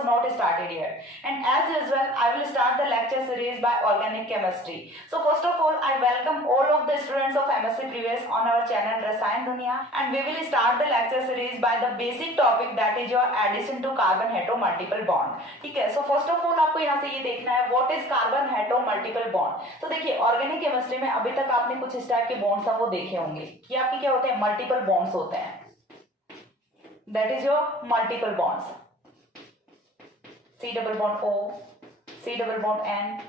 was not started yet. And as usual, I will start the lecture series by organic chemistry. So first of all, I welcome all of the students of MSc Previous on our channel Rasayan Dunia, and we will start the lecture series by the basic topic, that is your addition to carbon hetero multiple bond. ठीक है, so first of all आपको यहाँ से ये देखना है what is carbon hetero multiple bond. तो देखिए ऑर्गेनिक केमिस्ट्री में अभी तक आपने कुछ इस टाइप के बॉन्ड्स हैं वो देखे होंगे कि आपके क्या होते हैं, मल्टीपल बॉन्ड्स होते हैं. That is your multiple bonds. C double bond O, C double bond N,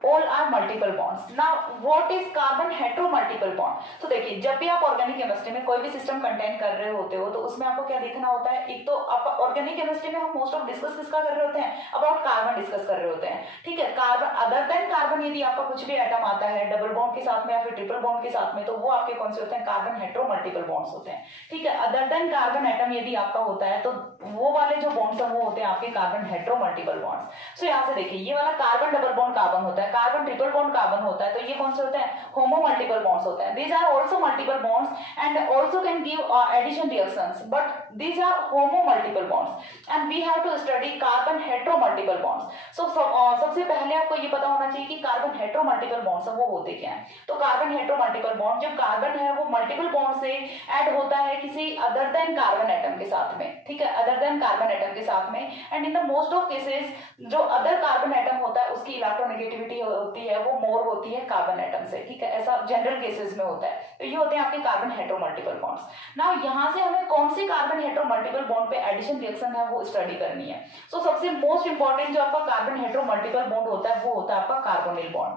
all are multiple bonds. Now what is carbon hetero multiple bond? तो देखिए जब भी आप ऑर्गेनिक केमिस्ट्री में कोई भी सिस्टम कंटेन कर रहे होते हो तो उसमें आपको क्या देखना होता है, एक तो आप ऑर्गेनिक केमिस्ट्री में हम मोस्ट ऑफ डिस्कस किसका कर रहे होते हैं, अबाउट कार्बन डिस्कस कर रहे होते हैं. ठीक है, कार्बन अदर देन कार्बन यदि आपका कुछ भी एटम आता है डबल बॉन्ड के साथ में या फिर ट्रिपल बॉन्ड के साथ में, तो वो आपके कौन से होते हैं, कार्बन हेटेरो मल्टीपल बॉन्ड्स होते हैं. ठीक है, अदर देन कार्बन एटम यदि आपका होता है तो वो वाले जो बॉन्ड्स हैं वो होते हैं आपके कार्बन हेटेरो मल्टीपल बॉन्ड्स. सो यहाँ से देखिए ये वाला कार्बन डबल बॉन्ड कार्बन होता है, कार्बन ट्रिपल बॉन्ड कार्बन होता है, तो ये कौन से होते हैं, होमो मल्टीपल बॉन्ड्स होते हैं. These are also multiple bonds and also can give addition reactions, but these are homo multiple bonds and we have to study carbon hetero multiple bonds. So सबसे पहले आपको ये पता होना चाहिए कि कार्बन हेटेरो मल्टीपल बॉन्ड्स वो होते क्या हैं. तो कार्बन हेटेरो मल्टीपल बॉन्ड, जो कार्बन है वो मल्टीपल बॉन्ड से ऐड होता है किसी अदर देन कार्बन एटम के साथ में. ठीक है, अदर देन कार्बन एटम के साथ में, and in the most of cases जो अदर कार्बन एटम होता है उसकी इलेक्ट्रोनेगेटिविटी होती है वो मोर होती है कार्बन एटम से. ठीक है, ऐसा जनरल केसेस में होता है. तो ये होते हैं आपके carbon hetero multiple bonds. Now यहाँ से हमें कौन सी कार्बन हेटेरो मल्टीपल बॉन्ड पे एडिशन रिएक्शन है वो स्टडी करनी है. सो सबसे मोस्ट इंपॉर्टेंट जो आपका कार्बन हेटेरो मल्टीपल बॉन्ड होता है वो होता है आपका carbonyl bond.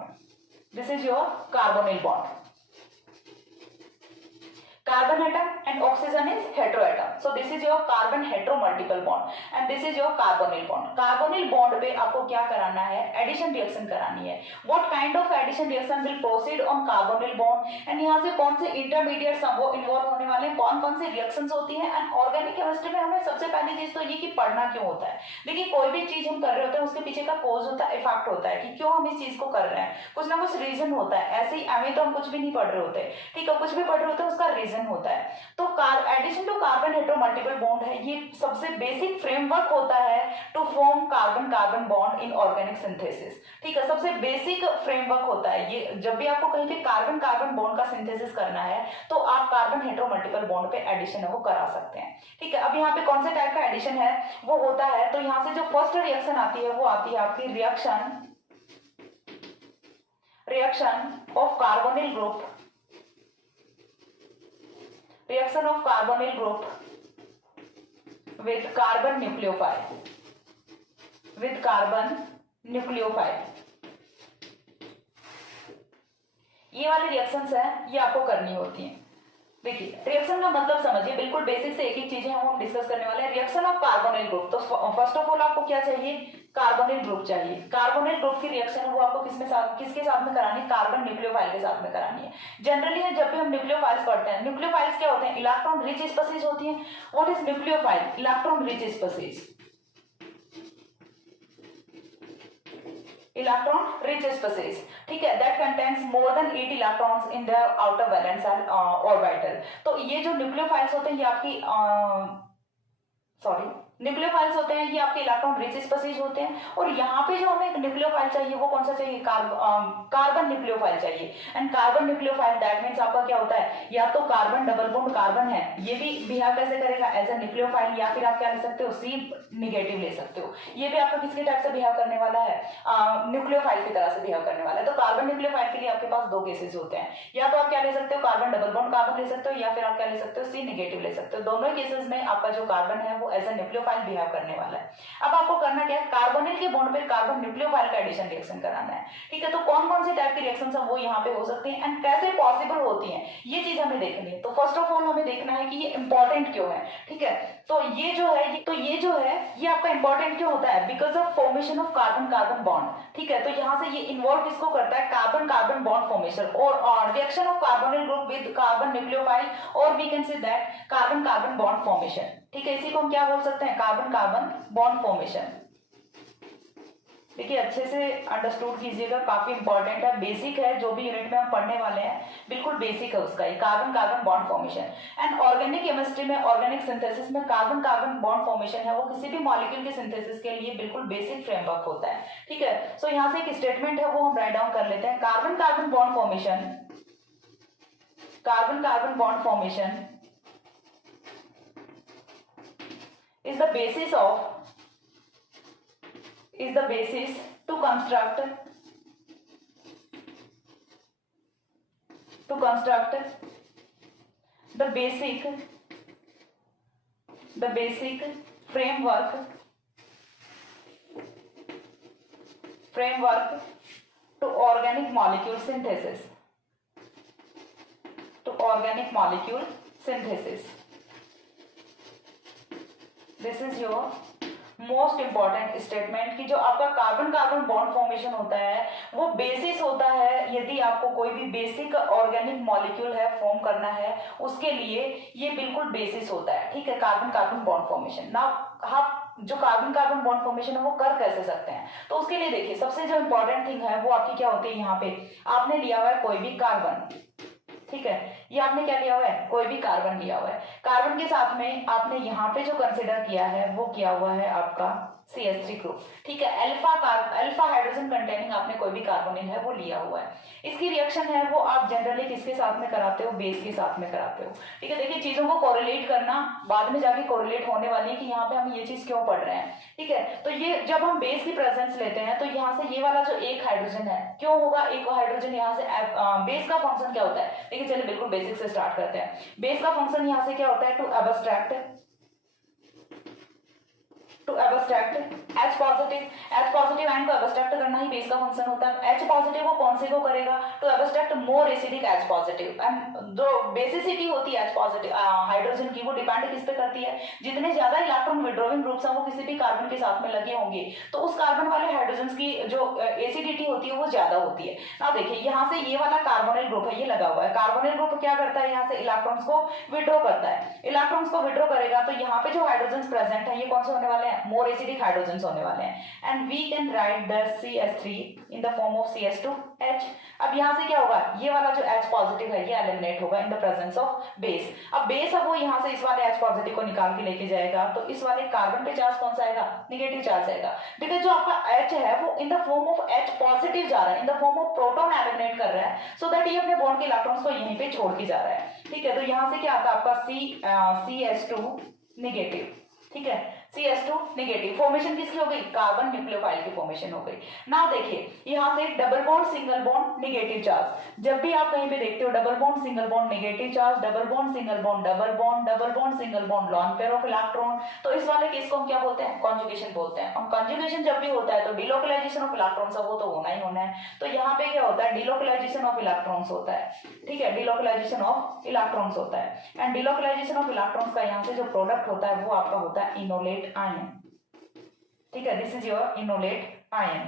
This is your carbonyl bond. Carbon atom and oxygen is heteroatom. So this is your carbon hetero multiple bond and this is your carbonyl bond. Carbonyl bond पे आपको क्या कराना है, एडिशन रिएक्शन करानी है. What kind of addition reaction will proceed on carbonyl bond and यहाँ से कौन से इंटरमीडिएट वो इन्वॉल्व होने वाले हैं, कौन कौन सी रिएक्शंस होती हैं. एंड ऑर्गेनिक केमिस्ट्री में हमें सबसे पहली चीज तो ये कि पढ़ना क्यों होता है. देखिए कोई भी चीज हम कर रहे होते हैं उसके पीछे का कॉज होता है, इफेक्ट होता है कि क्यों हम इस चीज को कर रहे हैं, कुछ ना कुछ रीजन होता है. ऐसे ही हमें तो हम कुछ भी नहीं पढ़ रहे होते. ठीक है, कुछ भी पढ़ रहे होते हैं उसका रीजन होता है. तो addition to carbon hetero multiple bond है, ये सबसे बेसिक फ्रेमवर्क होता है to form carbon carbon bond in organic synthesis. ठीक है, सबसे बेसिक फ्रेमवर्क होता है ये. जब भी आपको कहीं पे कार्बन कार्बन बॉन्ड का सिंथेसिस करना है तो आप कार्बन हेटेरो मल्टीपल बॉन्ड पे एडिशन है वो करा सकते हैं. ठीक है, अब यहाँ पे कौन से टाइप का एडिशन है वो होता है, तो यहाँ से जो फर्स्ट रिएक्शन आती है वो आती है आपकी reaction of carbonyl group, reaction of carbonyl group with carbon nucleophile, ये वाले रिएक्शंस है ये आपको करनी होती हैं. देखिए रिएक्शन का मतलब समझिए, बिल्कुल बेसिक से एक एक चीजें हम डिस्कस करने वाले हैं. रिएक्शन ऑफ कार्बोनिल ग्रुप, तो फर्स्ट ऑफ ऑल आपको क्या चाहिए, कार्बोनिल ग्रुप चाहिए. कार्बोनिल ग्रुप की रिएक्शन है वो आपको किसके साथ में करानी है, कार्बन न्यूक्लियोफाइल के साथ में करानी है. जनरली जब भी हम न्यूक्लियोफाइल्स पढ़ते हैं, न्यूक्लियोफाइल्स क्या होते हैं, इलेक्ट्रॉन रिच स्पीशीज होती हैं. What is nucleophile, electron rich species, electron rich species. ठीक है, that contains more than 8 electrons in the outer valence orbital. तो ये जो न्यूक्लियोफाइल्स होते हैं ये आपकी न्यूक्लियोफाइल्स होते हैं, ये आपके इलेक्ट्रॉन रिच स्पीशीज होते हैं. और यहाँ पे जो हमें एक न्यूक्लियोफाइल चाहिए वो कौन सा चाहिए, कार्बन न्यूक्लियोफाइल चाहिए. And carbon nucleophile that means आपका क्या होता है, या तो कार्बन डबल बॉन्ड कार्बन है, ये भी बिहेव कैसे करेगा, एज ए न्यूक्लियोफाइल, या फिर आप क्या ले सकते हो, सी निगेटिव ले सकते हो. ये भी आपका किसके टाइप से बिहेव करने वाला है, न्यूक्लियोफाइल की तरह से बिहेव करने वाला है. तो कार्बन न्यूक्लियोफाइल के लिए आपके पास दो केसेस होते हैं, या तो आप क्या ले सकते हो, कार्बन डबल बॉन्ड कार्बन ले सकते हो, या फिर आप क्या ले सकते हो, सी निगेटिव ले सकते हो. दोनों केसेस में आपका जो कार्बन है वो एज ए न्यूक्लियोफाइल बिहेव करने वाला है. अब आपको करना क्या है, कार्बोनिल के बॉन्ड पे कार्बन न्यूक्लियोफाइल का एडिशन रिएक्शन कराना है. ठीक है, तो कौन कौन से टाइप की रिएक्शंस हैं वो यहाँ पे हो सकती हैं एंड कैसे पॉसिबल होती हैं ये चीज हमें देखनी है. तो फर्स्ट ऑफ ऑल हमें देखना है कि ये इंपॉर्टेंट क्यों है. ठीक है, तो ये जो है ये आपका इंपॉर्टेंट क्यों होता है, because of formation of carbon carbon bond. ठीक है, तो यहाँ से ये इन्वॉल्व किसको करता है, कार्बन कार्बन बॉन्ड फॉर्मेशन और reaction of carbonyl group with carbon nucleophile, और we can say that carbon carbon bond formation. ठीक है, इसी को हम क्या बोल सकते हैं, कार्बन कार्बन बॉन्ड फॉर्मेशन. देखिए अच्छे से अंडरस्टूड कीजिएगा, काफी इंपॉर्टेंट है, बेसिक है, जो भी यूनिट में हम पढ़ने वाले हैं बिल्कुल बेसिक है उसका, ये carbon carbon bond formation. And organic chemistry में, ऑर्गेनिक सिंथेसिस में कार्बन कार्बन बॉन्ड फॉर्मेशन है वो किसी भी मॉलिक्यूल के सिंथेसिस के लिए बिल्कुल बेसिक फ्रेमवर्क होता है, ठीक है। सो यहाँ से एक स्टेटमेंट है वो हम राइट डाउन कर लेते हैं, carbon carbon bond formation, carbon carbon bond formation is the basis to construct the basic framework to organic molecule synthesis. This is your most important statement कि जो आपका कार्बन कार्बन बॉन्ड फॉर्मेशन होता है वो basis होता है, यदि आपको कोई भी बेसिक ऑर्गेनिक मॉलिक्यूल है फॉर्म करना है उसके लिए ये बिल्कुल बेसिस होता है, ठीक है, कार्बन कार्बन बॉन्ड फॉर्मेशन। ना आप जो कार्बन कार्बन बॉन्ड फॉर्मेशन है वो कर कैसे सकते हैं, तो उसके लिए देखिए सबसे जो इंपॉर्टेंट थिंग है वो आपकी क्या होती है, यहाँ पे आपने लिया हुआ है कोई भी कार्बन, ठीक है, ये आपने क्या लिया हुआ है, कोई भी कार्बन लिया हुआ है, कार्बन के साथ में आपने यहाँ पे जो कंसिडर किया है वो किया हुआ है आपका CH3 ग्रुप, ठीक है, अल्फा हाइड्रोजन कंटेनिंग आपने कोई भी कार्बोनिल है वो लिया हुआ है। इसकी रिएक्शन है वो आप जनरली किसके साथ में कराते हो, बेस के साथ में कराते हो, ठीक है। देखिए चीजों को कोरिलेट करना बाद में जाके कोरिलेट होने वाली है कि यहाँ पे हम ये चीज क्यों पढ़ रहे हैं, ठीक है। तो ये जब हम बेस की प्रेजेंस लेते हैं तो यहाँ से ये वाला जो एक हाइड्रोजन है, क्यों होगा एक हाइड्रोजन यहाँ से, बेस का फंक्शन क्या होता है, देखिए चलिए बिल्कुल बेसिक से स्टार्ट करते हैं। बेस का फंक्शन यहाँ से क्या होता है, to abstract H positive ion को एब्स्ट्रैक्ट करना ही बेस का फंक्शन होता है। H पॉजिटिव को कौन से को करेगा, to abstract more acidic H positive. And जो बेसिसिटी होती है H पॉजिटिव हाइड्रोजन की वो डिपेंड किस पे करती है, जितने ज्यादा इलेक्ट्रॉन विड्रॉइंग ग्रुप्स हैं वो किसी भी कार्बन के साथ में लगे होंगे तो उस कार्बन वाले हाइड्रोजन की जो एसिडिटी होती है वो ज्यादा होती है। ना देखिए यहाँ से ये वाला कार्बोनिल ग्रुप है ये लगा हुआ है, कार्बोनिल ग्रुप क्या करता है, यहाँ से इलेक्ट्रॉन्स को विड्रॉ करता है, इलेक्ट्रॉन्स को विड्रॉ करेगा तो यहाँ पे जो हाइड्रोजन प्रेजेंट है ये कौन से होने वाले हैं, मोर एसिडिक हाइड्रोजन होने वाले हैं। And we can write the CH3 in the form of CH2H। अब यहाँ से क्या होगा, ये वाला जो H पॉजिटिव है ये एलिमिनेट होगा in the presence of base. अब बेस है वो यहाँ से इस वाले H पॉजिटिव को निकाल के लेके जाएगा तो इस वाले कार्बन पे चार्ज कौन सा आएगा, नेगेटिव चार्ज आएगा, बिकॉज जो आपका H है वो इन the form of H positive जा रहा है, इन the form of proton eliminate कर रहा है, सो दैट ये अपने बॉन्ड के इलेक्ट्रॉन्स को यहीं पे छोड़ के जा रहा है, ठीक है। तो यहाँ से क्या आता है आपका CH2 नेगेटिव, ठीक है, CH2 नेगेटिव फॉर्मेशन किसकी हो गई, कार्बन न्यूक्लियोफाइल की फॉर्मेशन हो गई। नाउ देखिए यहाँ से double bond single bond negative charge, जब भी आप कहीं पे देखते हो double bond single bond negative charge, double bond single bond double bond single bond lone pair of electron, तो इस वाले केस को हम क्या बोलते हैं, कॉन्जुगेशन बोलते हैं। और कॉन्जुगेशन जब भी होता है तो डिलोकलाइजेशन ऑफ इलेक्ट्रॉन्स वो तो होना ही होना है, तो यहाँ पे क्या होता है, डिलोकलाइजेशन ऑफ इलेक्ट्रॉन्स होता है, ठीक है, डिलोकलाइजेशन ऑफ इलेक्ट्रॉन्स होता है। एंड डिलोकलाइजेशन ऑफ इलेक्ट्रॉन्स का यहाँ से जो प्रोडक्ट होता है वो आपका होता है इनोलेट आयन, ठीक है, this is your enolate ion.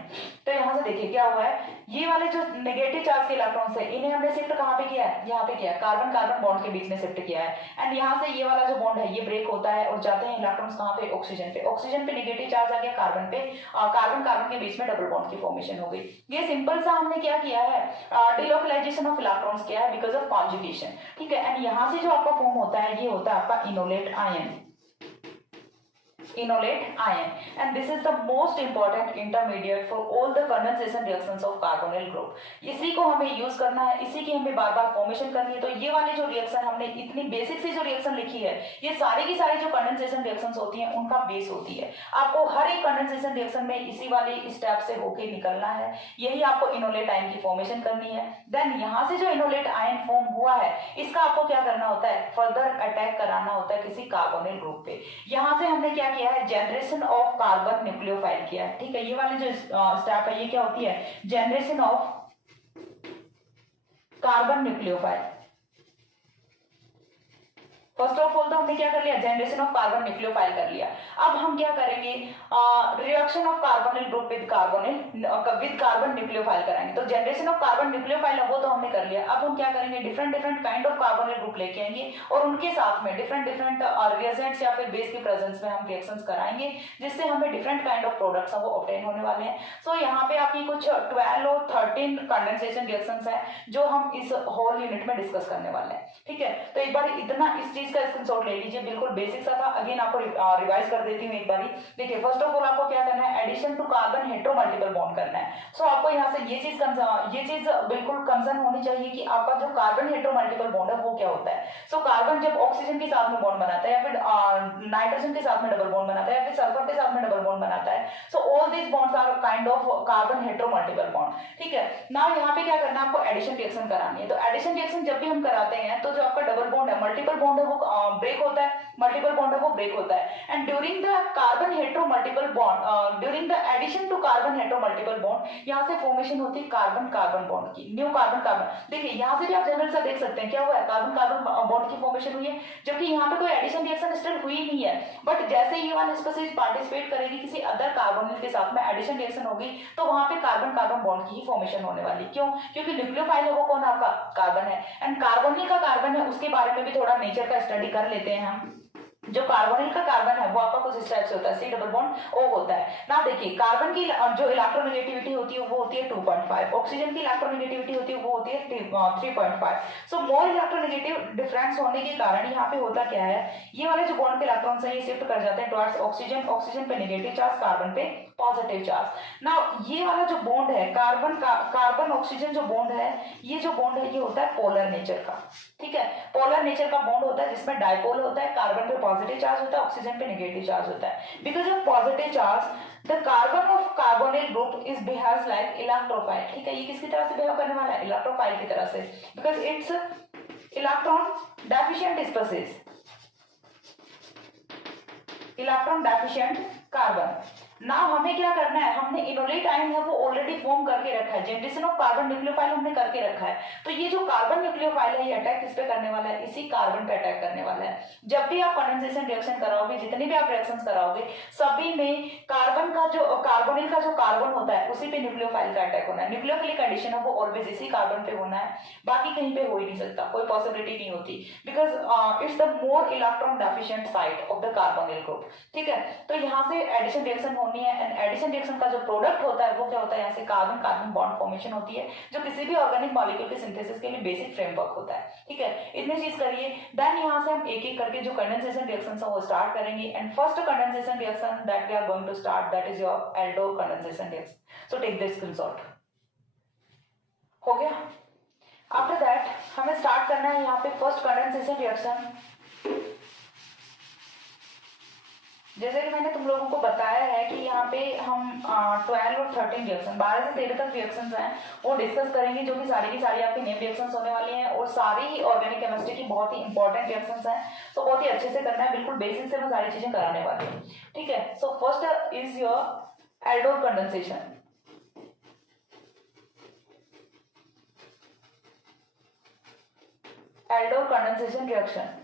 तो यहाँ से देखिए क्या हुआ है, ये वाले जो नेगेटिव चार्ज के इलेक्ट्रॉन्स है इन्हें हमने शिफ्ट कहाँ पे किया है, यहाँ पे किया है, कार्बन कार्बन बॉन्ड के बीच में शिफ्ट किया है। एंड यहाँ से ये वाला जो बॉन्ड है ये ब्रेक होता है और जाते हैं इलेक्ट्रॉन्स कहाँ पे, ऑक्सीजन पे, ऑक्सीजन पे नेगेटिव चार्ज आ गया कार्बन पे, कार्बन कार्बन के बीच में डबल बॉन्ड की फॉर्मेशन हो गई। ये सिंपल सा हमने क्या किया है, डिलोकलाइजेशन ऑफ इलेक्ट्रॉन्स किया है बिकॉज ऑफ कॉन्जुगेशन, ठीक है। एंड यहाँ से जो आपका फॉर्म होता है ये होता है आपका enolate ion, enolate ion. And this is the most important intermediate for all the condensation reactions of carbonyl group. इसी को हमें यूज करना है, इसी की हमें बार बार फॉर्मेशन करनी है। तो ये वाली जो रिएक्शन हमने इतनी बेसिक सी जो रिएक्शन लिखी है ये सारी की सारी जो कंडेंसेशन रिएक्शंस होती हैं उनका बेस होती है। आपको हर एक कंडेंसेशन रिएक्शन में इसी वाली स्टेप से होके निकलना है, यही आपको इनोलेट आयन की फॉर्मेशन करनी है। देन यहाँ से जो इनोलेट आयन फॉर्म हुआ है इसका आपको क्या करना होता है, फर्दर अटैक कराना होता है किसी कार्बोनिल ग्रुप पे। यहाँ से हमने क्या किया है, जनरेशन ऑफ कार्बन न्यूक्लियोफाइल किया है, ठीक है। ये वाली जो स्टेप है ये क्या होती है, generation of carbon nucleophile, first of all तो हमने क्या कर लिया, जनरेशन ऑफ कार्बन न्यूक्लियोफाइल कर लिया। अब हम क्या करेंगे, reaction of carbonyl group with carbon nucleophile कराएंगे। तो जनरेशन ऑफ कार्बन न्यूक्लियोफाइल वो तो हमने कर लिया। अब हम क्या करेंगे, different different kind of carbonyl group लेके आएंगे और उनके साथ में डिफरेंट डिफरेंट रिएजेंट्स या फिर बेस की प्रेजेंस में हम रिएक्शंस कराएंगे, जिससे हमें डिफरेंट काइंड ऑफ प्रोडक्ट्स वो ऑब्टेन होने वाले हैं। सो यहाँ पे आपकी कुछ 12 और 13 कंडेंसेशन रिएक्शंस है जो हम इस होल यूनिट में डिस्कस करने वाले हैं। ठीक है, तो एक बार इतना इस चीज का स्क्रीनशॉट ले लीजिए, बिल्कुल बेसिक सा था। अगेन आपको रिवाइज कर देती हूँ एक बारी। देखिए, फर्स्ट ऑफ ऑल आपको क्या करना है, addition to carbon hetero multiple bond करना है। सो आपको यहाँ से ये चीज बिल्कुल कंसर्न होनी चाहिए कि आपका जो कार्बन हेटेरो मल्टीपल बॉन्ड है वो क्या होता है। सो कार्बन जब ऑक्सीजन के साथ में बॉन्ड बनाता है या फिर नाइट्रोजन के साथ में डबल बॉन्ड बनाता है या फिर सल्फर के साथ में डबल बॉन्ड बनाता है, so all these bonds are kind of carbon hetero multiple bond. ठीक है, नाउ यहाँ पे क्या करना है, आपको एडिशन रिएक्शन करानी है। तो एडिशन रिएक्शन जब भी हम कराते हैं तो जो आपका डबल बॉन्ड है, मल्टीपल बॉन्ड है, वो ब्रेक होता है, मल्टीपल बॉन्ड है वो ब्रेक होता है। And during the carbon hetero multiple bond, during the addition to carbon hetero multiple bond, यहाँ से फॉर्मेशन होती है कार्बन कार्बन बॉन्ड की, न्यू कार्बन कार्बन। देखिए यहाँ से भी आप जनरल सा देख सकते हैं क्या हुआ है, कार्बन कार्बन बॉन्ड की फॉर्मेशन हुई है, जबकि यहाँ पे कोई एडिशन रिएक्शन स्टिल हुई नहीं है। बट जैसे ये वाला स्पीशीज पार्टिसिपेट करेगी किसी अदर कार्बोनिल के साथ में, एडिशन रिएक्शन होगी, तो वहां पे कार्बन कार्बन बॉन्ड की ही फॉर्मेशन होने वाली। क्यों? क्योंकि न्यूक्लियोफाइल है वो कौन, आपका कार्बन है। एंड कार्बोनिल का कार्बन है, उसके बारे में भी थोड़ा नेचर का स्टडी कर लेते हैं हम। जो कार्बोनिल का कार्बन है वो आपका कुछ इस टाइप से होता है, सी डबल बॉन्ड ओ होता है ना। देखिए, कार्बन की जो इलेक्ट्रोनेगेटिविटी होती है वो होती है 2.5, ऑक्सीजन की इलेक्ट्रोनेगेटिविटी होती है वो होती है 3.5। सो मोर इलेक्ट्रोनेगेटिव डिफरेंस होने के कारण यहाँ पे होता क्या है, ये वाले जो बॉन्ड के इलेक्ट्रॉन्स हैं ये शिफ्ट कर जाते हैं टुवर्ड्स ऑक्सीजन, ऑक्सीजन पे नेगेटिव चार्ज, कार्बन पे पॉजिटिव चार्ज। ना ये वाला जो बॉन्ड है कार्बन ऑक्सीजन जो बॉन्ड है, ये जो बॉन्ड है ये होता है पोलर नेचर का। ठीक है, पोलर नेचर का बॉन्ड होता है जिसमें डाइपोल होता है, कार्बन पे पॉजिटिव चार्ज होता है, ऑक्सीजन पे नेगेटिव चार्ज होता है। Because of positive charge the carbon of carbonyl group is behaves like electrophile. ठीक है, ये किसकी तरह से बिहेव करने वाला है, इलेक्ट्रोफाइल की तरह से, because it's electron deficient species, electron deficient carbon. ना हमें क्या करना है, हमने इनोलेट आयन है वो ऑलरेडी फॉर्म करके रखा है, जनरेशन ऑफ कार्बन न्यूक्लियोफाइल हमने करके रखा है। तो ये जो कार्बन न्यूक्लियोफाइल है ये अटैक किस पे करने वाला है, इसी कार्बन पे अटैक करने वाला है। जब भी आप कंडेंसेशन रिएक्शन कराओगे, जितनी भी आप रिएक्शंस कराओगे, सभी में कार्बन का जो कार्बोनिल का जो कार्बन होता है उसी पे न्यूक्लियोफाइल का अटैक होना है। न्यूक्लियोफिलिक एडिशन है वो ऑलवेज इसी कार्बन पे होना है, बाकी कहीं पे हो ही नहीं सकता, कोई पॉसिबिलिटी नहीं होती, because it's the more electron deficient site of the carbonyl group. ठीक है, तो यहाँ से एडिशन रिएक्शन होनी है एंड एडिशन रिएक्शन का जो प्रोडक्ट होता है वो क्या होता है, यहाँ से कार्बन कार्बन बॉन्ड फॉर्मेशन होती है, जो किसी भी ऑर्गेनिक मॉलिक्यूल के सिंथेसिस के लिए बेसिक फ्रेमवर्क होता है। ठीक है, इतनी चीज करिए, देन यहाँ से हम एक एक करके जो कंडेंसेशन रिएक्शंस है वो स्टार्ट करेंगे। And first condensation reaction that we are going to start, that is your aldol condensation reaction. So take this screenshot. हो गया? आफ्टर दैट हमें स्टार्ट करना है यहाँ पे फर्स्ट कंडेंसेशन रिएक्शन। जैसे कि मैंने तुम लोगों को बताया है कि यहाँ पे हम 12 और 13 रिएक्शन, 12 से 13 तक रिएक्शंस हैं वो डिस्कस करेंगे, जो कि सारी की सारी आपकी नेम रिएक्शंस होने वाली हैं और सारी ही ऑर्गेनिक केमिस्ट्री की बहुत ही इंपॉर्टेंट रिएक्शंस हैं। तो बहुत ही अच्छे से करना है, बिल्कुल बेसिक से मैं सारी चीजें कराने वाली हूँ। ठीक है, so first is your aldol condensation. Aldol condensation reaction.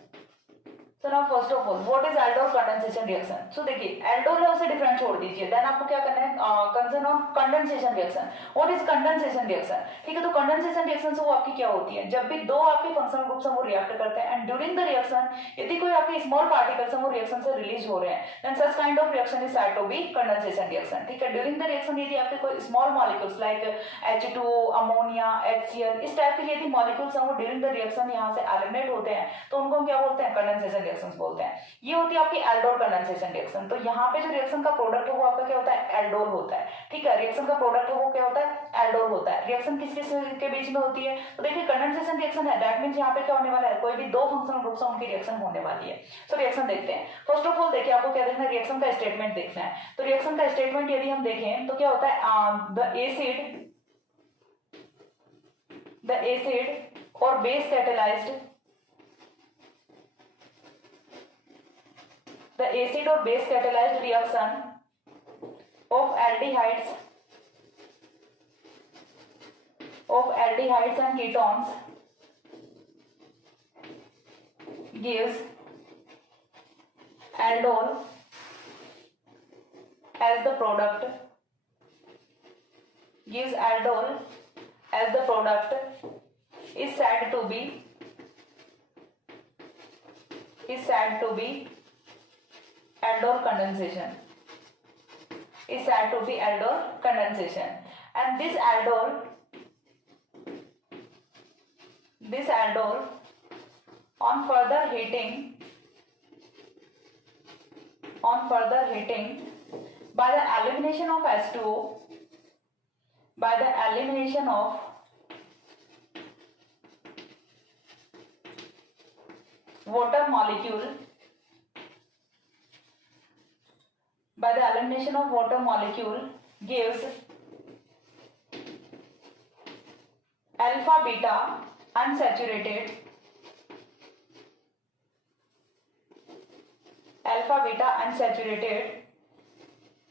So now first of all, what is aldol condensation reaction? So देखिए, aldol है उसे डिफरेंट छोड़ दीजिए, देन आपको क्या करना है, concern on condensation reaction. What is condensation reaction? ठीक है, तो कंडेंसेशन रिएक्शन से वो आपकी क्या होती है, जब भी दो आपके फंक्शनल ग्रुप्स हैं वो रिएक्ट करते हैं एंड ड्यूरिंग द रिएक्शन यदि कोई आपके स्मॉल पार्टिकल्स हैं वो रिएक्शन से रिलीज हो रहे हैं, then such kind of reaction is said to be condensation reaction. ठीक है, ड्यूरिंग द रिएक्शन यदि आपके कोई small molecules like H2, ammonia, HCl, इस टाइप के यदि मॉलिक्यूल्स हैं वो ड्यूरिंग द रिएक्शन यहाँ से एलिमिनेट होते हैं तो उनको हम क्या बोलते हैं, कंडेंसेशन रिएक्शंस बोलते हैं। ये होती है आपकी एल्डोल कंडेंसेशन रिएक्शन। तो यहाँ पे जो रिएक्शन का प्रोडक्ट है वो आपका क्या होता है, एल्डोल होता है। ठीक है, रिएक्शन का प्रोडक्ट है वो क्या होता है, एल्डोल होता है। रिएक्शन किस किस के बीच में होती है, तो देखिए कंडेंसेशन रिएक्शन है, दैट मींस यहाँ पे क्या होने वाला है, कोई भी दो फंक्शनल ग्रुप्स हैं उनकी रिएक्शन होने वाली है। तो रिएक्शन देखते हैं। फर्स्ट ऑफ ऑल देखिए, आपको क्या देखना है, रिएक्शन का स्टेटमेंट देखना है। तो रिएक्शन का स्टेटमेंट यदि हम देखें तो क्या होता है, द एसिड और base catalysed, the acid or base catalyzed reaction of aldehydes and ketones gives aldol as the product, gives aldol as the product, is said to be aldol condensation, is said to be aldol condensation. And this aldol on further heating by the elimination of H2O, by the elimination of water molecule, gives alpha beta unsaturated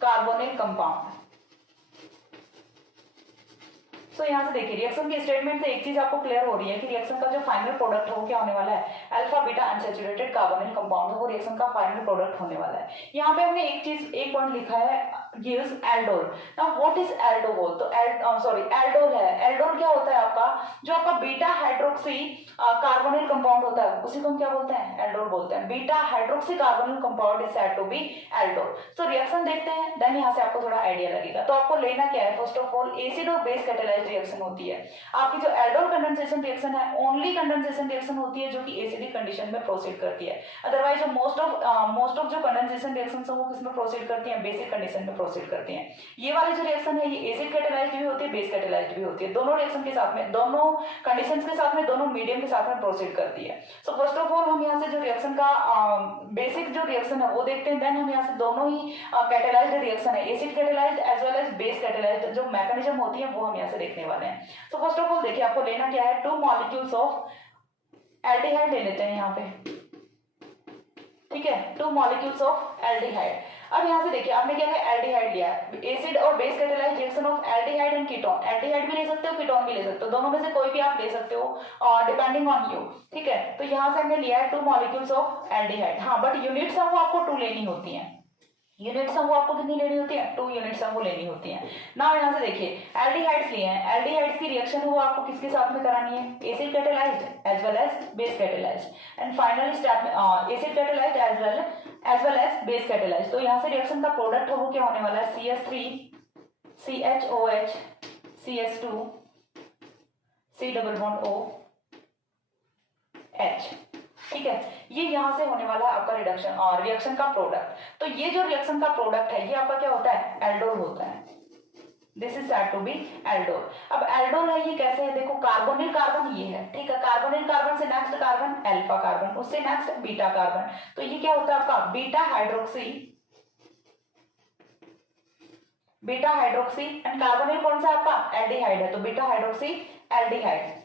carbonyl compound. तो यहाँ से देखिए reaction के statement से एक चीज आपको clear हो रही है कि रिएक्शन का जो फाइनल प्रोडक्ट है वो क्या होने वाला है, alpha beta unsaturated carbonyl compound है, वो रिएक्शन का फाइनल प्रोडक्ट होने वाला है। यहाँ पे हमने एक पॉइंट लिखा है gives aldol. Now what is aldol? तो एल्डोल है। एल्डोल क्या होता है आपका, जो आपका बीटा हाइड्रोक्सी कार्बोनिल कंपाउंड होता है उसी को हम क्या बोलते हैं, एल्डोल बोलते हैं। Beta hydroxy carbonyl compound is said to be aldol. तो रिएक्शन देखते हैं, देन यहाँ से आपको थोड़ा आइडिया लगेगा। तो आपको लेना क्या है, फर्स्ट ऑफ ऑल एसिड और बेस कैटालाइज्ड रिएक्शन होती है। आपकी जो एल्डोल कंडेंसेशन रिएक्शन है ओनली कंडेंसेशन रिएक्शन होती है जो कि एसिडिक कंडीशन में प्रोसीड करती है। अदरवाइज मोस्ट ऑफ जो कंडेंसेशन रिएक्शन है वो किसमें प्रोसीड करती है, बेसिक कंडीशन में प्रोसीड करती हैं। ये वाली जो रिएक्शन है ये एसिड कैटालाइज्ड भी होती है, बेस कैटालाइज्ड भी होती है। दोनों रिएक्शन के साथ में, दोनों कंडीशंस के साथ में, दोनों मीडियम के साथ में प्रोसीड करती है। सो फर्स्ट ऑफ ऑल हम यहाँ से जो रिएक्शन का बेसिक जो रिएक्शन है वो देखते हैं। देन हम यहाँ से दोनों ही कैटालाइज्ड रिएक्शन है, acid catalysed as well as base catalysed जो मैकेनिज्म होती है वो हम यहाँ से देखने वाले हैं। तो फर्स्ट ऑफ ऑल देखिए आपको लेना क्या है, 2 मॉलिक्यूल्स ऑफ एल्डिहाइड ले लेते हैं यहाँ पे, ठीक है, 2 मॉलिक्यूल्स ऑफ एल्डिहाइड। अब यहाँ से देखिए आपने क्या है, एल्डिहाइड लिया है, एसिड और base catalysed reaction of aldehyde and ketone. Aldehyde भी ले सकते हो, कीटोन भी ले सकते हो, दोनों में से कोई भी आप ले सकते हो डिपेंडिंग ऑन यू, ठीक है। तो यहाँ से हमने लिया है 2 मॉलिक्यूल्स ऑफ एल्डिहाइड। हाँ, बट यूनिट्स वो आपको 2 लेनी होती है। यूनिट्स वो आपको कितनी लेनी होती है, 2 यूनिट्स वो लेनी होती है ना। यहाँ से देखिए एल्डिहाइड्स लिए हैं, एल्डिहाइड्स की रिएक्शन वो आपको किसके साथ में करानी है, acid catalysed as well as base catalysed. And finally step में acid catalysed as well as base catalysed. तो यहाँ से रिएक्शन का प्रोडक्ट है वो क्या होने वाला है, CH3 CHOH CS2 C double bond OH, ठीक है। ये यहाँ से होने वाला आपका रिडक्शन और रिएक्शन का प्रोडक्ट। तो ये जो रिएक्शन का प्रोडक्ट है ये आपका क्या होता है, एल्डोल होता है। This is said to be aldol. अब एल्डोल है ये कैसे है, देखो कार्बोनिल कार्बन ये है, ठीक है, कार्बोनिल कार्बन से नेक्स्ट कार्बन अल्फा कार्बन, उससे नेक्स्ट बीटा कार्बन। तो ये क्या होता है आपका बीटा हाइड्रोक्सी एंड कार्बोनिल कौन सा आपका, एल्डिहाइड है, तो beta hydroxy aldehyde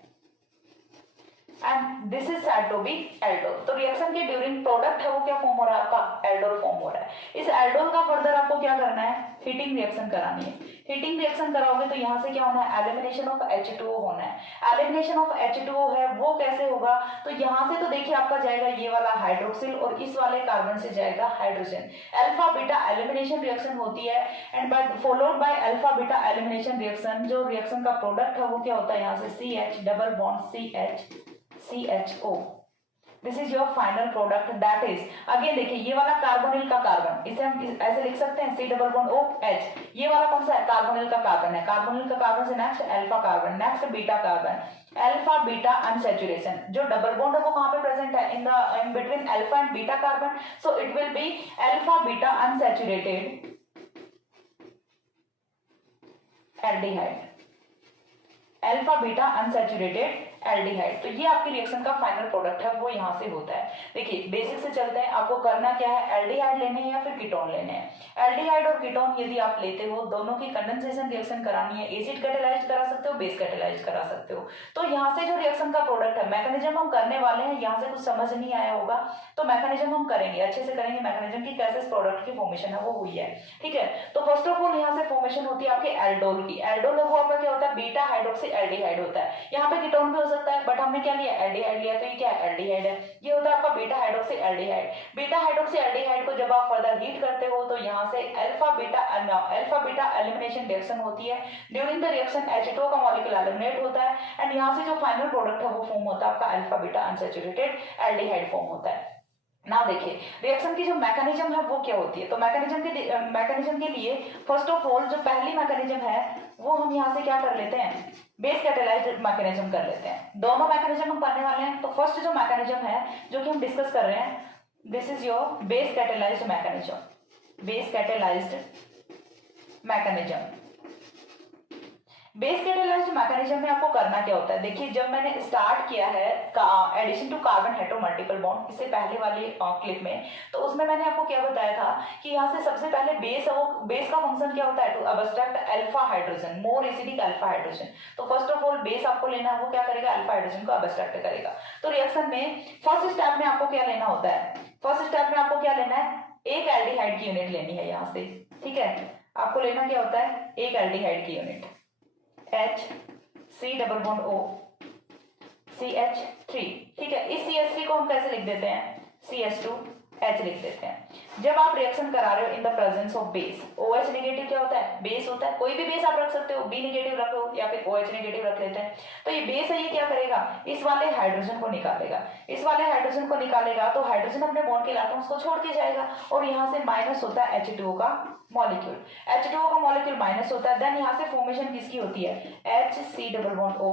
and this is said to be aldol. तो रिएक्शन के ड्यूरिंग प्रोडक्ट है वो क्या फॉर्म हो रहा है आपका, एल्डोल फॉर्म हो रहा है। इस एल्डोल का फर्दर आपको क्या करना है, हीटिंग रिएक्शन करानी है। हीटिंग रिएक्शन कराओगे तो यहाँ से क्या होना है, एलिमिनेशन ऑफ H2O होना है। एलिमिनेशन ऑफ H2O है वो कैसे होगा, तो यहाँ से तो देखिए आपका जाएगा ये वाला हाइड्रोक्सिल और इस वाले कार्बन से जाएगा hydrogen. Alpha beta elimination reaction होती है and by followed by alpha beta elimination reaction. जो रिएक्शन का प्रोडक्ट है वो क्या होता है, यहाँ से CH double bond CHO। This is your final product, that is again देखिए ये वाला कार्बोनिल का कार्बन, इसे हम ऐसे लिख सकते हैं C डबल बॉन्ड OH। ये वाला कौन सा है, कार्बोनिल का कार्बन है। कार्बोनिल का कार्बन से next alpha carbon, next beta carbon, alpha beta unsaturation. जो डबल बॉन्ड है वो कहाँ पे प्रेजेंट है, in between alpha and beta carbon. So it will be alpha beta unsaturated aldehyde, alpha beta unsaturated aldehyde. तो ये आपकी रिएक्शन का फाइनल प्रोडक्ट है वो यहाँ से होता है। देखिए बेसिक से चलते हैं, आपको करना क्या है, एल्डिहाइड लेने हैं या फिर कीटोन लेने हैं। एल्डिहाइड और कीटोन यदि आप लेते हो दोनों की कंडेंसेशन रिएक्शन करानी है, एसिड कैटालाइज्ड करा सकते हो, बेस कैटालाइज्ड करा सकते हो। तो यहाँ से जो रिएक्शन का प्रोडक्ट है, मैकेनिज्म हम करने वाले हैं, यहाँ से कुछ समझ नहीं आया होगा तो मैकेनिज्म हम करेंगे, अच्छे से करेंगे मैकेनिज्म की, कैसे इस प्रोडक्ट की फॉर्मेशन है वो हुई है, ठीक है। तो फर्स्ट ऑफ ऑल यहाँ से फॉर्मेशन होती है आपके एल्डोल की। एल्डोल है वो आपका क्या होता है, बीटा हाइड्रोक्सी एल्डिहाइड होता है। यहाँ पे कीटोन भी हो सकता है, बट हमने क्या लिया, एल्डिहाइड लिया, तो ये क्या है, एल्डिहाइड है। ये होता है आपका beta hydroxy aldehyde. Beta hydroxy aldehyde को जब आप फर्दर हीट करते हो तो यहाँ से अल्फा बीटा एलिमिनेशन रिएक्शन होती है। ड्यूरिंग द रिएक्शन H2O का मॉलिक्यूल एलिमिनेट होता है एंड यहाँ से जो फाइनल प्रोडक्ट है वो फॉर्म होता है आपका alpha beta unsaturated aldehyde form होता है। ना देखिए रिएक्शन की जो मैकेनिज्म है वो क्या होती है, तो मैकेनिज्म के लिए फर्स्ट ऑफ ऑल जो पहली मैकेनिज्म है वो हम यहाँ से क्या कर लेते हैं, बेस कैटेलाइज्ड मैकेनिज्म कर लेते हैं। दोनों मैकेनिज्म हम पढ़ने वाले हैं। तो फर्स्ट जो मैकेनिज्म है जो कि हम डिस्कस कर रहे हैं, this is your base catalysed mechanism. Base catalysed mechanism, base catalysed mechanism में आपको करना क्या होता है, देखिए जब मैंने स्टार्ट किया है addition to carbon hetero multiple bond इससे पहले वाली क्लिप में, तो उसमें मैंने आपको क्या बताया था कि यहाँ से सबसे पहले बेस है, वो बेस का फंक्शन क्या होता है, to abstract alpha hydrogen, more acidic alpha hydrogen. तो फर्स्ट ऑफ ऑल बेस आपको लेना है, वो क्या करेगा, अल्फा हाइड्रोजन को अबस्ट्रैक्ट करेगा। तो रिएक्शन में फर्स्ट स्टेप में आपको क्या लेना होता है, फर्स्ट स्टेप में आपको क्या लेना है, एक एल्डिहाइड की यूनिट लेनी है यहाँ से, ठीक है। आपको लेना क्या होता है, एक एल्डिहाइड की unit, H C double bond O CH3, ठीक है। इस CH3 को हम कैसे लिख देते हैं, CH2H लिख देते हैं। जब आप रिएक्शन करा रहे हो in the presence of base, OH negative क्या होता है, बेस होता है, कोई भी बेस आप रख सकते हो, B नेगेटिव रखो या फिर OH नेगेटिव रख लेते हैं। तो ये बेस है, ये क्या करेगा, इस वाले हाइड्रोजन को निकालेगा, इस वाले हाइड्रोजन को निकालेगा तो हाइड्रोजन अपने बॉन्ड के इलेक्ट्रॉन्स को छोड़ के जाएगा और यहाँ से माइनस होता है H2O का मॉलिक्यूल, H2O का मॉलिक्यूल माइनस होता है। देन यहाँ से फॉर्मेशन किसकी होती है, HC double bond O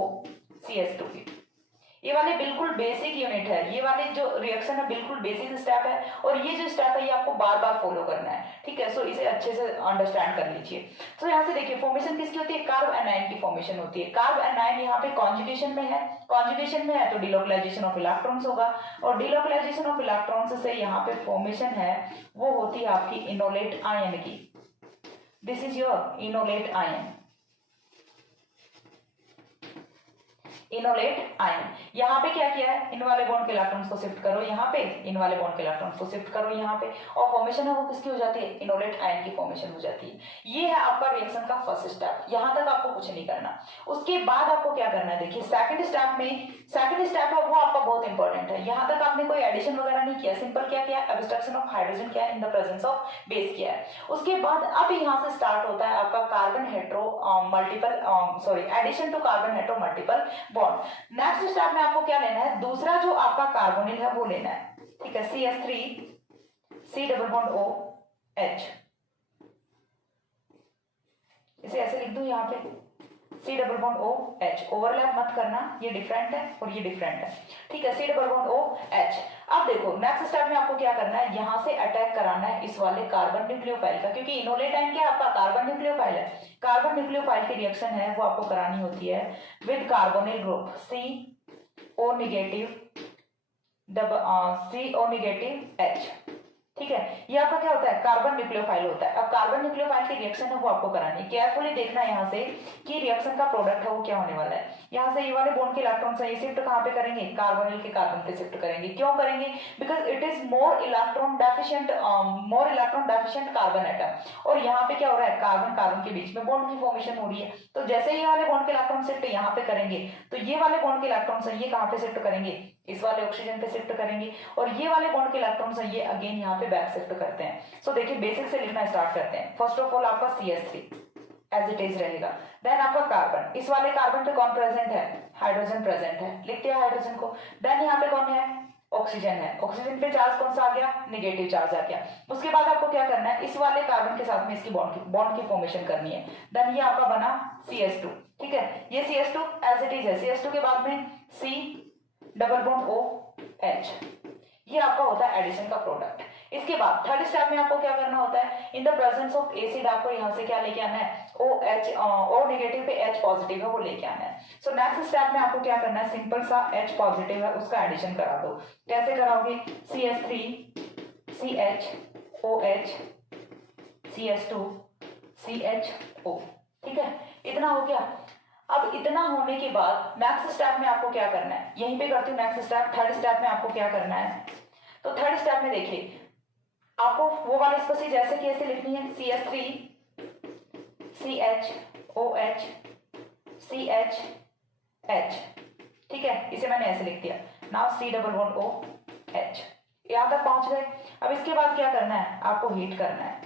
CH2 की। ये वाली बिल्कुल बेसिक यूनिट है, ये वाली जो रिएक्शन है बिल्कुल बेसिक स्टेप है और ये जो स्टेप है ये आपको बार बार फॉलो करना है, ठीक है। सो इसे अच्छे से अंडरस्टैंड कर लीजिए। तो यहाँ से देखिए फॉर्मेशन किसकी होती है, कार्ब एनाइन की फॉर्मेशन होती है। कार्ब एनाइन यहाँ पे कॉन्जुगेशन में है, कॉन्जुगेशन में है तो डिलोकलाइजेशन ऑफ इलेक्ट्रॉन्स होगा और डिलोकलाइजेशन ऑफ इलेक्ट्रॉन्स से यहाँ पे फॉर्मेशन है वो होती है आपकी इनोलेट आयन की। This is your enolate ion, enolate ion. यहाँ पे क्या किया है, इन वाले बॉन्ड के इलेक्ट्रॉन्स को शिफ्ट करो यहाँ पे, इन वाले बॉन्ड के इलेक्ट्रॉन्स को शिफ्ट करो यहाँ पे और फॉर्मेशन है वो किसकी हो जाती है, इनोलेट आयन की फॉर्मेशन हो जाती है। ये है आपका रिएक्शन का फर्स्ट स्टेप, यहाँ तक आपको कुछ नहीं करना। उसके बाद आपको क्या करना है, देखिए सेकंड स्टेप में, सेकंड स्टेप है वो आपका बहुत इंपॉर्टेंट है। यहाँ तक आपने कोई एडिशन वगैरह नहीं किया, सिंपल क्या किया, अब्स्ट्रक्शन ऑफ हाइड्रोजन किया in the presence of base किया है। उसके बाद अब यहाँ से स्टार्ट होता है आपका carbon hetero multiple addition to carbon hetero multiple bond. Next step में आपको क्या लेना है, दूसरा जो आपका कार्बोनिल है वो लेना है, ठीक है। CH3 C double bond O H, इसे ऐसे लिख दूं यहाँ पे C double bond O H, overlap मत करना, ये डिफरेंट है और ये डिफरेंट है, ठीक है। C double bond O H। अब देखो नेक्स्ट स्टेप में आपको क्या करना है, यहाँ से अटैक कराना है इस वाले कार्बन न्यूक्लियोफाइल का, क्योंकि इनोलेट आयन क्या आपका कार्बन न्यूक्लियोफाइल है। कार्बन न्यूक्लियोफाइल की रिएक्शन है वो आपको करानी होती है with carbonyl group CO negative CO negative H, ठीक है। ये आपका क्या होता है, कार्बन न्यूक्लियोफाइल होता है। अब कार्बन न्यूक्लियोफाइल की रिएक्शन है वो आपको करानी है। केयरफुली देखना है यहाँ से कि रिएक्शन का प्रोडक्ट है वो क्या होने वाला है। यहाँ से ये वाले बॉन्ड के इलेक्ट्रॉन से ये शिफ्ट कहाँ पे करेंगे, कार्बोनिल के कार्बन पे शिफ्ट करेंगे। क्यों करेंगे, because it is more electron deficient carbon atom और यहाँ पे क्या हो रहा है, कार्बन कार्बन के बीच में बॉन्ड की फॉर्मेशन हो रही है। तो जैसे ये वाले बॉन्ड के इलेक्ट्रॉन शिफ्ट यहाँ पे करेंगे तो ये वाले बॉन्ड के इलेक्ट्रॉन ये कहाँ पे शिफ्ट करेंगे, इस वाले ऑक्सीजन पे शिफ्ट करेंगे और ये वाले बॉन्ड के इलेक्ट्रॉन्स ये अगेन यहाँ पे बैक शिफ्ट करते हैं। सो देखिए बेसिक से लिखना स्टार्ट करते हैं। फर्स्ट ऑफ ऑल आपका CH3 एज इट इज रहेगा, देन आपका कार्बन, इस वाले कार्बन पे कौन प्रेजेंट है, हाइड्रोजन प्रेजेंट है, लिखते हैं हाइड्रोजन को। देन यहाँ पे कौन है, ऑक्सीजन है, ऑक्सीजन पे चार्ज कौन सा आ गया, नेगेटिव चार्ज आ गया। उसके बाद आपको क्या करना है, इस वाले कार्बन के साथ में इसकी बॉन्ड की फॉर्मेशन करनी है। देन ये आपका बना CH2, ठीक है। ये CH2 एज इट इज है, CH2 के बाद में C double bond O H, ये आपका होता है एडिशन का प्रोडक्ट। इसके बाद थर्ड स्टेप में आपको क्या करना होता है, in the presence of acid आपको यहाँ से क्या लेके आना है, O नेगेटिव पे H पॉजिटिव है वो लेके आना है। सो नेक्स्ट स्टेप में आपको क्या करना है, सिंपल सा H पॉजिटिव है उसका एडिशन करा दो। कैसे कराओगे, CH3 CH OH CH2 CHO, ठीक है। इतना हो गया। अब इतना होने के बाद नेक्स्ट स्टेप में आपको क्या करना है, यहीं पे करती हूँ नेक्स्ट स्टेप। थर्ड स्टेप में आपको क्या करना है, तो थर्ड स्टेप में देखिए आपको वो वाली स्पेसी जैसे कि ऐसे लिखनी है, CH3 CH OH CH H, ठीक है, इसे मैंने ऐसे लिख दिया। Now C double bond O H, यहां तक पहुंच गए। अब इसके बाद क्या करना है, आपको हीट करना है,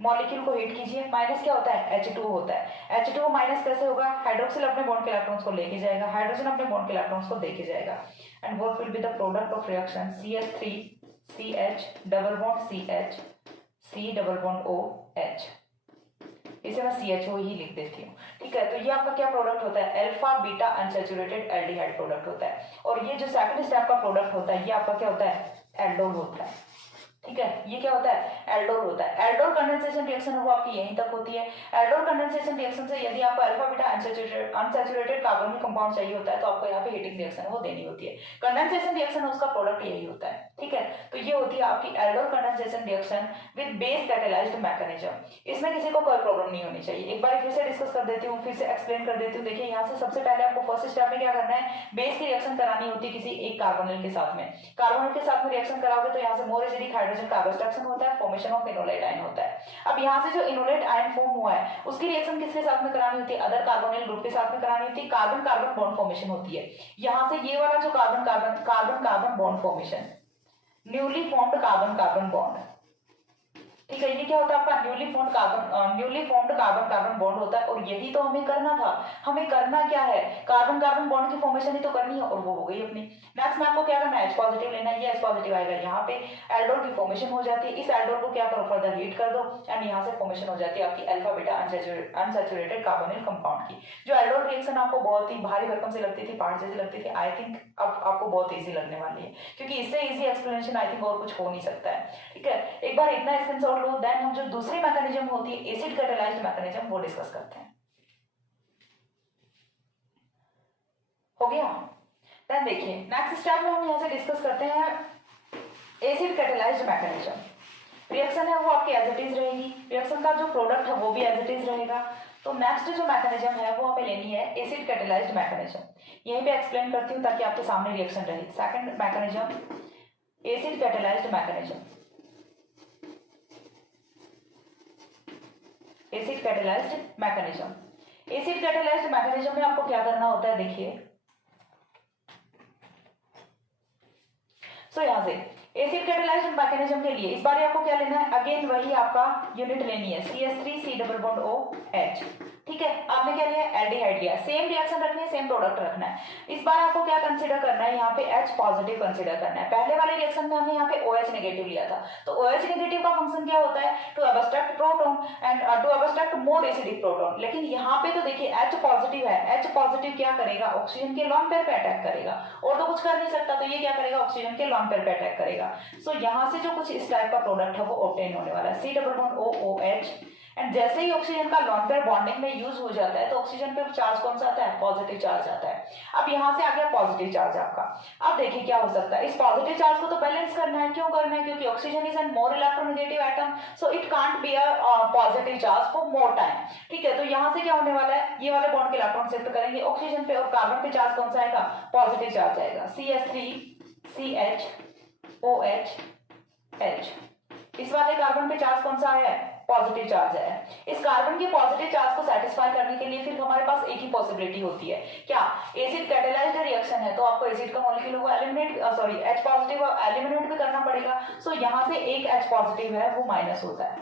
मॉलिक्यूल को हीट कीजिए। माइनस क्या होता है, H2 होता है। H2 माइनस कैसे होगा, हाइड्रोक्सिल अपने बॉन्ड के इलेक्ट्रॉन्स को लेके जाएगा, हाइड्रोजन अपने बॉन्ड के इलेक्ट्रॉन्स को देके जाएगा, and what will be the product of reaction CH3 CH double bond CH C double bond OH, इसे मैं CHO ही लिख देती हूँ। ठीक है, तो ये आपका क्या प्रोडक्ट होता है, alpha beta unsaturated aldehyde product होता है। और ये जो सेकंड स्टेप का प्रोडक्ट होता है ये आपका क्या होता है, एल्डोल होता है। ठीक है, ये क्या होता है, एल्डोल होता है। एल्डोल कंडेंसेशन रिएक्शन है वो आपकी यहीं तक होती है। एल्डोल कंडेंसेशन रिएक्शन से यदि आपको alpha beta unsaturated carbon compound चाहिए होता है तो आपको यहाँ पे हीटिंग रिएक्शन वो देनी होती है। कंडेंसेशन रिएक्शन उसका प्रोडक्ट यही होता है। ठीक है, तो ये होती है आपकी aldol condensation reaction with base catalysed mechanism. इसमें किसी को कोई प्रॉब्लम नहीं होनी चाहिए। एक बार फिर से डिस्कस कर देती हूँ, फिर से एक्सप्लेन कर देती हूँ। देखिए यहाँ से सबसे पहले आपको फर्स्ट स्टेप में क्या करना है, बेस की रिएक्शन करानी होती है किसी एक कार्बोनिल के साथ में। कार्बोनिल के साथ में रिएक्शन कराओगे तो यहाँ से मोर एसिडिक हाइड्रोजन का एब्स्ट्रैक्शन होता है, फॉर्मेशन ऑफ इनोलेट आयन होता है। अब यहाँ से जो इनोलेट आयन फॉर्म हुआ है उसकी रिएक्शन किसके साथ में करानी होती है, अदर कार्बोनिल ग्रुप के साथ में करानी होती है। कार्बन कार्बन बॉन्ड फॉर्मेशन होती है। यहाँ से ये वाला जो carbon carbon carbon carbon bond formation, newly formed carbon carbon bond. ठीक है, ये क्या होता है आपका newly formed carbon carbon bond होता है। और यही तो हमें करना था। हमें करना क्या है, कार्बन कार्बन बॉन्ड की फॉर्मेशन ही तो करनी है, और वो हो गई अपनी। नेक्स्ट में आपको क्या करना है, H पॉजिटिव लेना है, ये H पॉजिटिव आएगा, यहाँ पे एल्डोल की फॉर्मेशन हो जाती है। इस एल्डोल को क्या करो, फर्दर हीट कर दो, एंड यहाँ से फॉर्मेशन हो जाती है आपकी alpha beta unsaturated carbonyl compound की। जो एल्डोल रिएक्शन आपको बहुत ही भारी भरकम से लगती थी, पहाड़ जैसी लगती थी, आई थिंक अब आपको बहुत ईजी लगने वाली है, क्योंकि इससे ईजी एक्सप्लेनेशन आई थिंक और कुछ हो नहीं सकता है। ठीक है, एक बार इतना स्क्रीनशॉट लो, देन हम जो दूसरी मैकेनिज्म होती है एसिड कैटालाइज्ड मैकेनिज्म वो डिस्कस करते हैं। हो गया, देन देखिए नेक्स्ट स्टेप में हम यहां से डिस्कस करते हैं एसिड कैटालाइज्ड मैकेनिज्म। रिएक्शन है वो आपकी एज इट इज रहेगी, रिएक्शन का जो प्रोडक्ट है वो भी एज इट इज रहेगा। तो नेक्स्ट जो मैकेनिज्म है वो हमें लेनी है एसिड कैटालाइज्ड मैकेनिज्म। यहीं पे एक्सप्लेन करती हूँ ताकि आपके सामने रिएक्शन रहे। Second mechanism acid catalysed mechanism, acid catalysed mechanism. Acid catalysed mechanism में आपको क्या करना होता है, देखिए सो यहां से एसिड कैटालाइज्ड मैकेनिज्म के लिए इस बार आपको क्या लेना है, अगेन वही आपका यूनिट लेनी है CH3 C double bond OH। ठीक है, आपने क्या लिया, एल्डिहाइड लिया, सेम रिएक्शन रखनी है, सेम प्रोडक्ट रखना है। इस बार आपको क्या कंसीडर करना है, यहाँ पे H पॉजिटिव कंसीडर करना है। पहले वाले रिएक्शन में हमने यहाँ पे OH नेगेटिव लिया था, तो OH नेगेटिव का फंक्शन क्या होता है, to abstract proton and to abstract more acidic proton. लेकिन यहाँ पे तो देखिए H पॉजिटिव है, H पॉजिटिव क्या करेगा, ऑक्सीजन के लॉन पेयर पे अटैक करेगा, और तो कुछ कर नहीं सकता, तो ये क्या करेगा, ऑक्सीजन के लॉन पेयर पे अटैक करेगा। सो यहाँ से जो कुछ इस टाइप का प्रोडक्ट है वो ऑब्टेन होने वाला है, C double bond OOH। And जैसे ही ऑक्सीजन का लॉन पेयर बॉन्डिंग में यूज हो जाता है तो ऑक्सीजन पे चार्ज कौन सा आता है, पॉजिटिव चार्ज आता है। अब यहाँ से आ गया पॉजिटिव चार्ज आपका। अब देखिए क्या हो सकता है, इस पॉजिटिव चार्ज को तो बैलेंस करना है। क्यों करना है, क्योंकि oxygen is an more electronegative atom, so it can't be a positive charge for more time. ठीक है, तो यहाँ से क्या होने वाला है, ये वाले बॉन्ड के इलेक्ट्रॉन शिफ्ट करेंगे ऑक्सीजन पे, और कार्बन पे चार्ज कौन सा आएगा, पॉजिटिव चार्ज आएगा, CH3 CH OH H। इस वाले कार्बन पे चार्ज कौन सा आया है, पॉजिटिव चार्ज है। इस कार्बन के पॉजिटिव चार्ज को सेटिस्फाई करने के लिए फिर हमारे पास एक ही पॉसिबिलिटी होती है, क्या, एसिड कैटालाइज्ड रिएक्शन है तो आपको एसिड का मॉलिक्यूल को एलिमिनेट H पॉजिटिव एलिमिनेट भी करना पड़ेगा। सो यहाँ से एक H पॉजिटिव है वो माइनस होता है।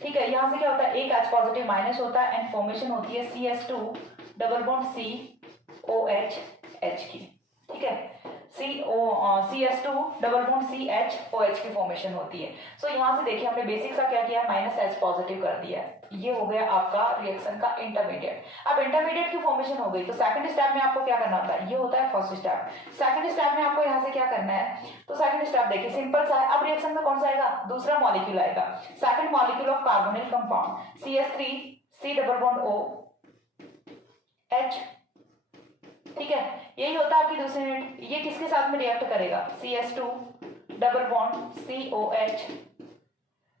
ठीक है, यहाँ से क्या होता है, एक H पॉजिटिव माइनस होता है, एंड फॉर्मेशन होती है CH2 double bond COH H की। ठीक है, CH2 डबल बॉन्ड CHOH की फॉर्मेशन होती है। सो यहाँ से देखिए हमने बेसिक सा क्या किया, -H पॉजिटिव कर दिया है। ये हो गया आपका रिएक्शन का इंटरमीडिएट। अब इंटरमीडिएट की फॉर्मेशन हो गई तो सेकंड स्टेप में आपको क्या करना होता है, ये होता है फर्स्ट स्टेप। सेकंड स्टेप में आपको यहाँ से क्या करना है, तो सेकंड स्टेप देखिए सिंपल सा है। अब रिएक्शन में कौन सा आएगा, दूसरा मॉलिक्यूल आएगा, second molecule of carbonyl compound CH3 C double bond OH। ठीक है, यही होता है आपकी दूसरी यूनिट। ये किसके साथ में रिएक्ट करेगा, CH2 double bond COH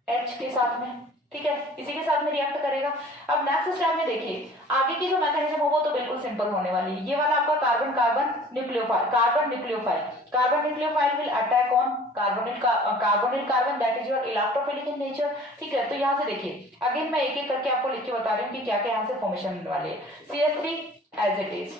H के साथ में। ठीक है, इसी के साथ में रिएक्ट करेगा। अब नेक्स्ट स्टेप में देखिए आगे की जो मैकेनिज्म हो वो तो बिल्कुल सिंपल होने वाली है। ये वाला आपका carbon carbon nucleophile will attack on carbonyl carbon, that is your electrophilic in nature. ठीक है, तो यहाँ से देखिए अगेन मैं एक एक करके आपको लिख के बता रही हूँ कि क्या क्या यहाँ से फॉर्मेशन होने वाली है। CH3 as it is,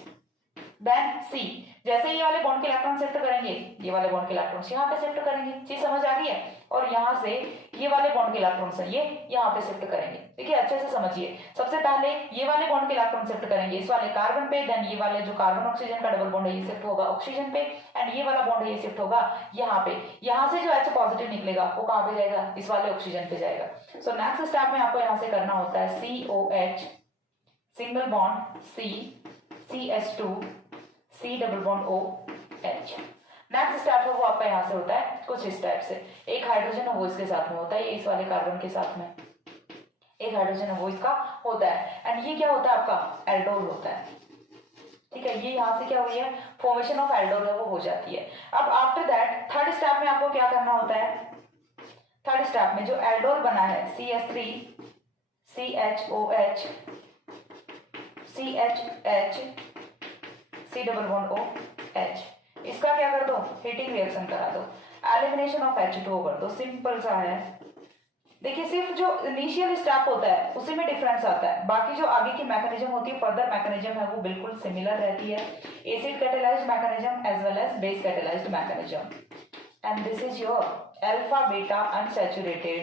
then C, जैसे ये वाले बॉन्ड के इलेक्ट्रॉन शिफ्ट करेंगे, ये वाले बॉन्ड के इलेक्ट्रॉन्स यहाँ पे शिफ्ट करेंगे, चीज समझ आ रही है। और यहाँ से ये वाले बॉन्ड के इलेक्ट्रॉन्स हैं, ये यहाँ पे शिफ्ट करेंगे। देखिए अच्छे से समझिए, सबसे पहले ये वाले बॉन्ड के इलेक्ट्रॉन शिफ्ट करेंगे इस वाले कार्बन पे, देन ये वाले जो कार्बन ऑक्सीजन का डबल बॉन्ड है ये शिफ्ट होगा ऑक्सीजन पे, एंड ये वाला बॉन्ड है ये शिफ्ट होगा यहाँ पे। यहाँ से जो H पॉजिटिव निकलेगा वो कहाँ पे जाएगा, इस वाले ऑक्सीजन पे जाएगा। सो नेक्स्ट स्टेप में आपको यहाँ से करना होता है COH single bond C, CH2 C double bond OH। Next step है वो आपका यहाँ से होता है कुछ इस टाइप से, एक हाइड्रोजन है वो इसके साथ में होता है, ये इस वाले कार्बन के साथ में एक हाइड्रोजन है वो इसका होता है, एंड ये क्या होता है आपका एल्डोल होता है। ठीक है, ये यहाँ से क्या हुई है, फॉर्मेशन ऑफ एल्डोल है वो हो जाती है। अब आफ्टर दैट थर्ड स्टेप में आपको क्या करना होता है, थर्ड स्टेप में जो एल्डोल बना है CH3 CHOH CHH C double bond OH, इसका क्या कर दो, हीटिंग रिएक्शन करा दो, एलिमिनेशन ऑफ H2O कर दो, सिंपल सा है। देखिए सिर्फ जो इनिशियल स्टेप होता है उसी में डिफरेंस आता है, बाकी जो आगे की मैकेनिज्म होती है, फर्दर मैकेनिज्म है वो बिल्कुल सिमिलर रहती है, acid catalysed mechanism as well as base catalysed mechanism. And this is your alpha beta unsaturated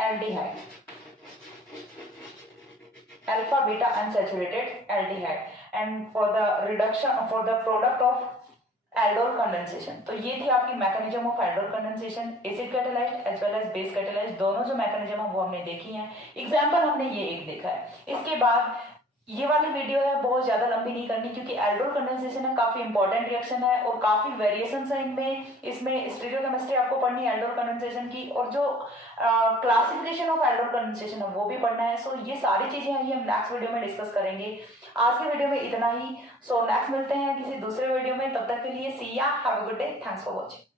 aldehyde, alpha beta unsaturated aldehyde, and for the reduction for the product of aldol condensation। तो ये थी आपकी mechanism of aldol condensation, acid catalysed as well as base catalysed, दोनों जो mechanism है वो हमने देखी हैं, एग्जांपल हमने ये एक देखा है। इसके बाद ये वाली वीडियो है बहुत ज्यादा लंबी नहीं करनी, क्योंकि एल्डोल कंडेंसेशन है काफी इंपॉर्टेंट रिएक्शन है और काफी वेरिएशंस है इनमें, इसमें स्टीरियोकेमिस्ट्री आपको पढ़नी है एल्डोल कंडेंसेशन की, और जो क्लासिफिकेशन ऑफ एल्डोल कंडेंसेशन है वो भी पढ़ना है। सो ये सारी चीजें हैं ये हम नेक्स्ट वीडियो में डिस्कस करेंगे। आज के वीडियो में इतना ही। सो नेक्स्ट मिलते हैं किसी दूसरे वीडियो में, तब तक के लिए सी या, have a good day, thanks for watching.